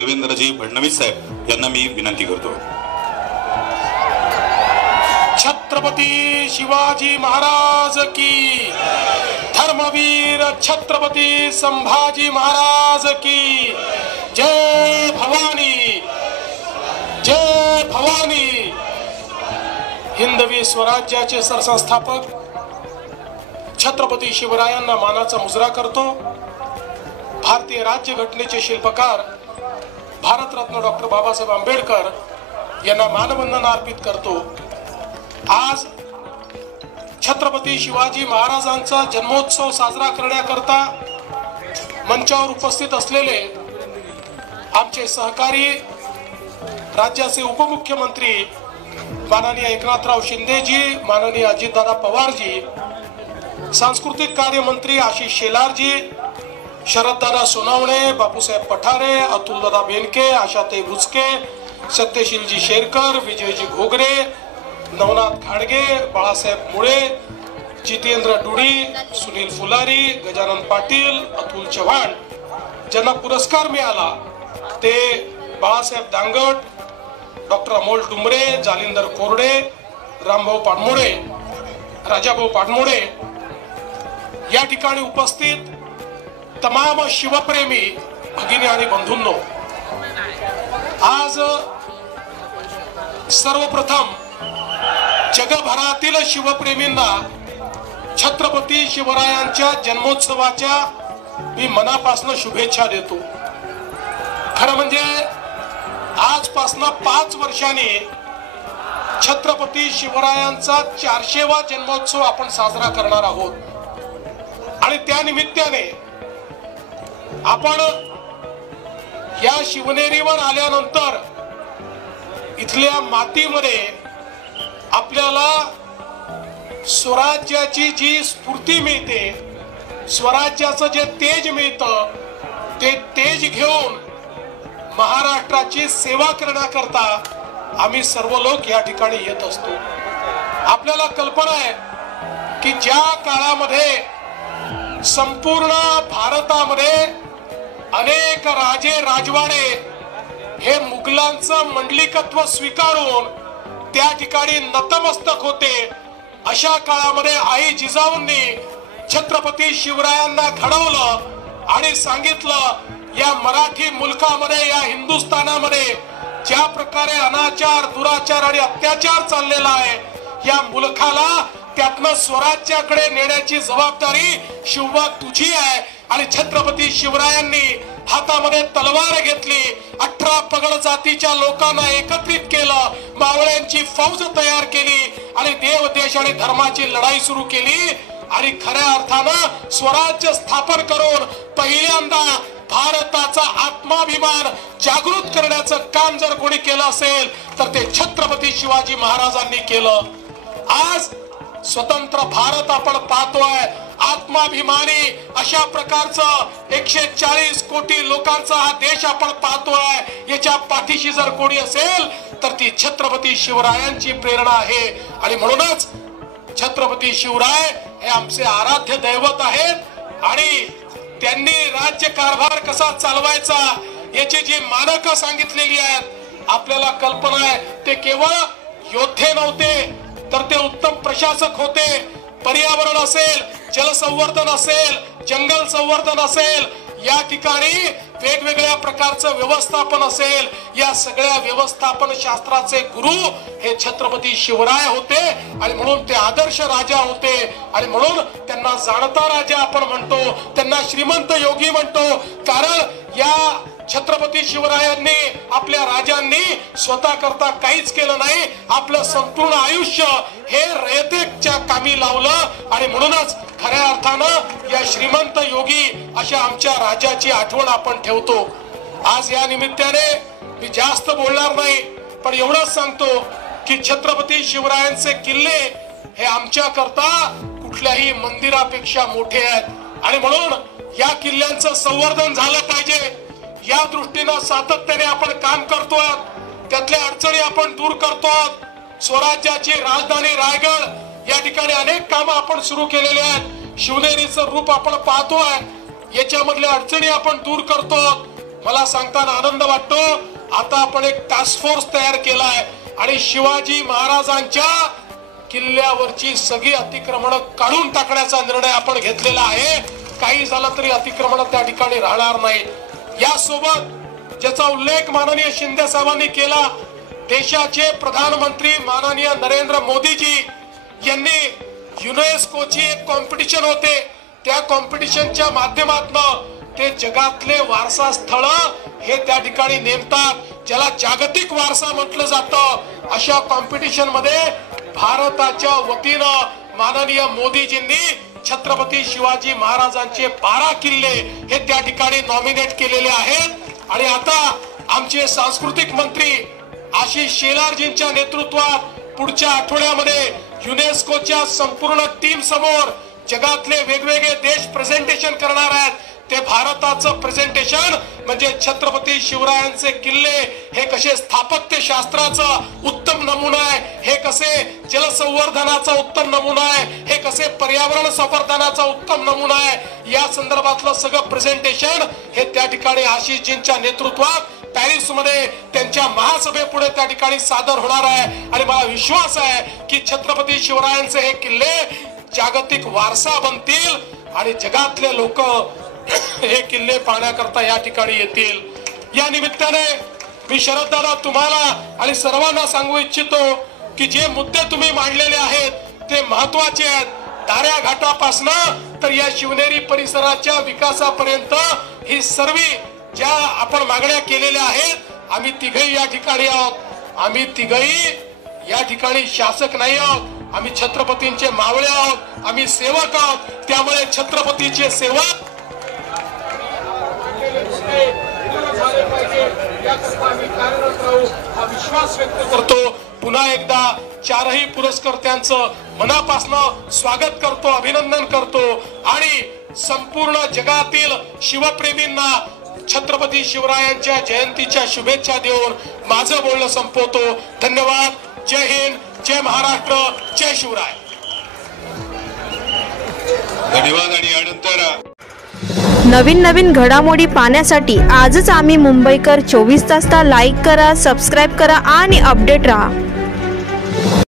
देवेंद्रजी फडणवीस साहेब यांना मी विनंती करतो. छत्रपती शिवाजी महाराज की, धर्मवीर छत्रपती संभाजी महाराज की जय भवानी, जय भवानी. हिंदवी स्वराज्याचे सरसंस्थापक छत्रपती शिवरायांना मानाचा मुजरा करतो. भारतीय राज्यघटनेचे शिल्पकार भारतरत्न डॉक्टर बाबासाहेब आंबेडकर यांना मानवंदना अर्पित करतो. आज छत्रपती शिवाजी महाराजांचा जन्मोत्सव साजरा करण्याकरता मंचावर उपस्थित असलेले आमचे सहकारी राज्याचे उपमुख्यमंत्री माननीय एकनाथराव शिंदेजी, माननीय अजितदादा पवारजी, सांस्कृतिक कार्य मंत्री आशिष शेलारजी, शरददादा सोनवणे, बापूसाहेब पठारे, अतुलदादा बेनके, आशाताई बुचके, सत्यशीलजी शेरकर, विजयजी घोगरे, नवनाथ खाडगे, बाळासाहेब मुळे, जितेंद्र डुडी, सुनील फुलारी, गजानन पाटील, अतुल चव्हाण. ज्यांना पुरस्कार मिळाला ते बाळासाहेब दांगट, डॉक्टर अमोल डुमरे, जालिंदर कोरडे, रामभाऊ पाडमोडे, राजाभाऊ पाडमोडे. या ठिकाणी उपस्थित तमाम शिवप्रेमी भगिनी आणि बंधूंनो, आज सर्वप्रथम जगभरातील शिवप्रेमींना छत्रपती शिवरायांच्या जन्मोत्सवाच्या मी मनापासून शुभेच्छा देतो. खरं म्हणजे आजपासून 5 वर्षांनी छत्रपती शिवरायांचा 400वा जन्मोत्सव आपण साजरा करणार आहोत आणि त्या निमित्ताने आपण या शिवनेरीवर आल्यानंतर इथल्या मातीमध्ये आपल्याला स्वराज्याची जी स्फूर्ती मिळते, स्वराज्याचं जे तेज मिळतं, ते तेज घेऊन महाराष्ट्राची सेवा करण्याकरता आम्ही सर्व लोक या ठिकाणी येत असतो. आपल्याला कल्पना आहे की ज्या काळामध्ये संपूर्ण भारतामध्ये अनेक राजे राजवाडे हे मुघलांचं मंडलिकत्व स्वीकारून त्या ठिकाणी नतमस्तक होते, अशा काळामध्ये आई जिजाऊंनी छत्रपती शिवरायांना घडवलं आणि सांगितलं या मराठी मुलकामध्ये, या हिंदुस्थानामध्ये ज्या प्रकारे अनाचार, दुराचार आणि अत्याचार चाललेला आहे, या मुलखाला त्यातनं स्वराज्याकडे नेण्याची जबाबदारी शिवबा तुझी आहे. आणि छत्रपती शिवरायांनी हातामध्ये तलवार घेतली, 18 पगड जातीच्या लोकांना एकत्रित केलं, मावळ्यांची फौज तयार केली आणि देव, देश आणि धर्माची लढाई सुरू केली आणि खऱ्या अर्थानं स्वराज्य स्थापन करून पहिल्यांदा भारताचा आत्माभिमान जागृत करण्याचं काम जर कोणी केलं असेल तर ते छत्रपती शिवाजी महाराजांनी केलं. आज स्वतंत्र भारत आपण पाहतोय, आत्माभिमानी अशा प्रकारचं 140 कोटी लोकांचा हा देश आपण पाहतोय. याच्या पाठीशी जर कोणी असेल तर ती छत्रपती शिवरायांची प्रेरणा आहे आणि म्हणूनच छत्रपती शिवराय हे आमचे आराध्य दैवत आहेत आणि त्यांनी राज्य कारभार कसा चालवायचा याची जी मानकं सांगितलेली आहेत, आपल्याला कल्पना आहे ते केवळ योद्धे नव्हते तर ते उत्तम प्रशासक होते. पर्यावरण असेल, जलसंवर्धन असेल, जंगल संवर्धन असेल, या ठिकाणी वेगवेगळ्या प्रकारचं व्यवस्थापन असेल, या सगळ्या व्यवस्थापन शास्त्राचे गुरु हे छत्रपती शिवराय होते आणि म्हणून ते आदर्श राजा होते आणि म्हणून त्यांना जाणता राजा आपण म्हणतो, त्यांना श्रीमंत योगी म्हणतो. कारण या छत्रपती शिवरायांनी, आपल्या राजांनी स्वतः करता काहीच केलं नाही, आपलं संपूर्ण आयुष्य हे रयतेच्या कामी लावलं आणि म्हणूनच खऱ्या अर्थानं या श्रीमंत योगी अशा आमच्या राजाची आठवण आपण ठेवतो. आज या निमित्ताने मी जास्त बोलणार नाही, पण एवढंच सांगतो की छत्रपती शिवरायांचे किल्ले हे आमच्या करता कुठल्याही मंदिरापेक्षा मोठे आहेत आणि म्हणून या किल्ल्यांचं संवर्धन झालं पाहिजे. या दृष्टीनं सातत्याने आपण काम करतोय, त्यातल्या अडचणी आपण दूर करतोय. स्वराज्याची राजधानी रायगड या ठिकाणी अनेक कामं आपण सुरू केलेली आहेत. शिवनेरीचं रूप आपण पाहतोय, याच्यामधल्या अडचणी आपण दूर करतो. मला सांगताना आनंद वाटतो, आता आपण एक टास्क फोर्स तयार केलाय आणि शिवाजी महाराजांच्या किल्ल्यावरची सगळी अतिक्रमण काढून टाकण्याचा निर्णय आपण घेतलेला आहे. काही झालं तरी अतिक्रमण त्या ठिकाणी राहणार नाही. यासोबत ज्याचा उल्लेख माननीय शिंदे साहेबांनी केला, देशाचे प्रधानमंत्री माननीय नरेंद्र मोदीजी यांनी युनेस्कोची एक कॉम्पिटिशन होते, त्या कॉम्पिटिशनच्या माध्यमातून ते जगातले वारसा स्थळ हे त्या ठिकाणी नेमतात, ज्याला जागतिक वारसा म्हटलं जातं. अशा कॉम्पिटिशन मध्ये भारताच्या वतीनं माननीय मोदीजींनी छत्रपती शिवाजी महाराजांचे 12 किल्ले हे त्या ठिकाणी नॉमिनेट केलेले आहेत. आणि आता आमचे सांस्कृतिक मंत्री आशिष शेलारजींच्या नेतृत्वात पुढच्या आठवड्यामध्ये युनेस्कोच्या संपूर्ण टीम समोर जगातले वेगवेगळे देश प्रेझेंटेशन करणार आहेत. ते भारताचं प्रेझेंटेशन म्हणजे छत्रपती शिवरायांचे किल्ले हे कसे स्थापत्य शास्त्राचा उत्तम नमुना आहे, हे कसे जलसंवर्धनाचा उत्तम नमुना आहे, हे कसे पर्यावरण संवर्धनाचा उत्तम नमुना आहे, या संदर्भातलं सगळं प्रेझेंटेशन हे त्या ठिकाणी आशिषजींच्या नेतृत्वात पॅरिस मध्ये त्यांच्या महासभेपुढे त्या ठिकाणी सादर होणार आहे. आणि मला विश्वास आहे की छत्रपती शिवरायांचे हे किल्ले जागतिक वारसा बनतील आणि जगातले लोक हे किल्ले पाहण्याकरता या ठिकाणी येतील. या निमित्ताने मी शरद दादा तुम्हाला आणि सर्वांना सांगू इच्छितो की जे मुद्दे तुम्ही मांडलेले आहेत ते महत्वाचे आहेत. दाऱ्या घाटापासनं तर या शिवनेरी परिसराच्या विकासापर्यंत ही सर्व ज्या आपण मागण्या केलेल्या आहेत, आम्ही तिघही या ठिकाणी आहोत. आम्ही तिघही या ठिकाणी शासक नाही आहोत, आम्ही छत्रपतींचे मावळे आहोत, आम्ही सेवक आहोत. त्यामुळे छत्रपतीचे सेवक हा विश्वास व्यक्त करतो. पुन्हा एकदा चारही पुरस्कर्त्यांचं मनापासून स्वागत करतो, अभिनंदन करतो आणि संपूर्ण जगातील शिवप्रेमींना छत्रपती शिवरायांच्या जयंतीच्या शुभेच्छा देऊन माझं बोलणं संपवतो. धन्यवाद. जय हिंद, जय महाराष्ट्र, जय शिवराय. धन्यवाद. आणि यानंतर नवीन घडामोडी पाहण्यासाठी आजच आम्ही मुंबईकर 24 तासला लाईक करा, सबस्क्राईब करा आणि अपडेट रहा.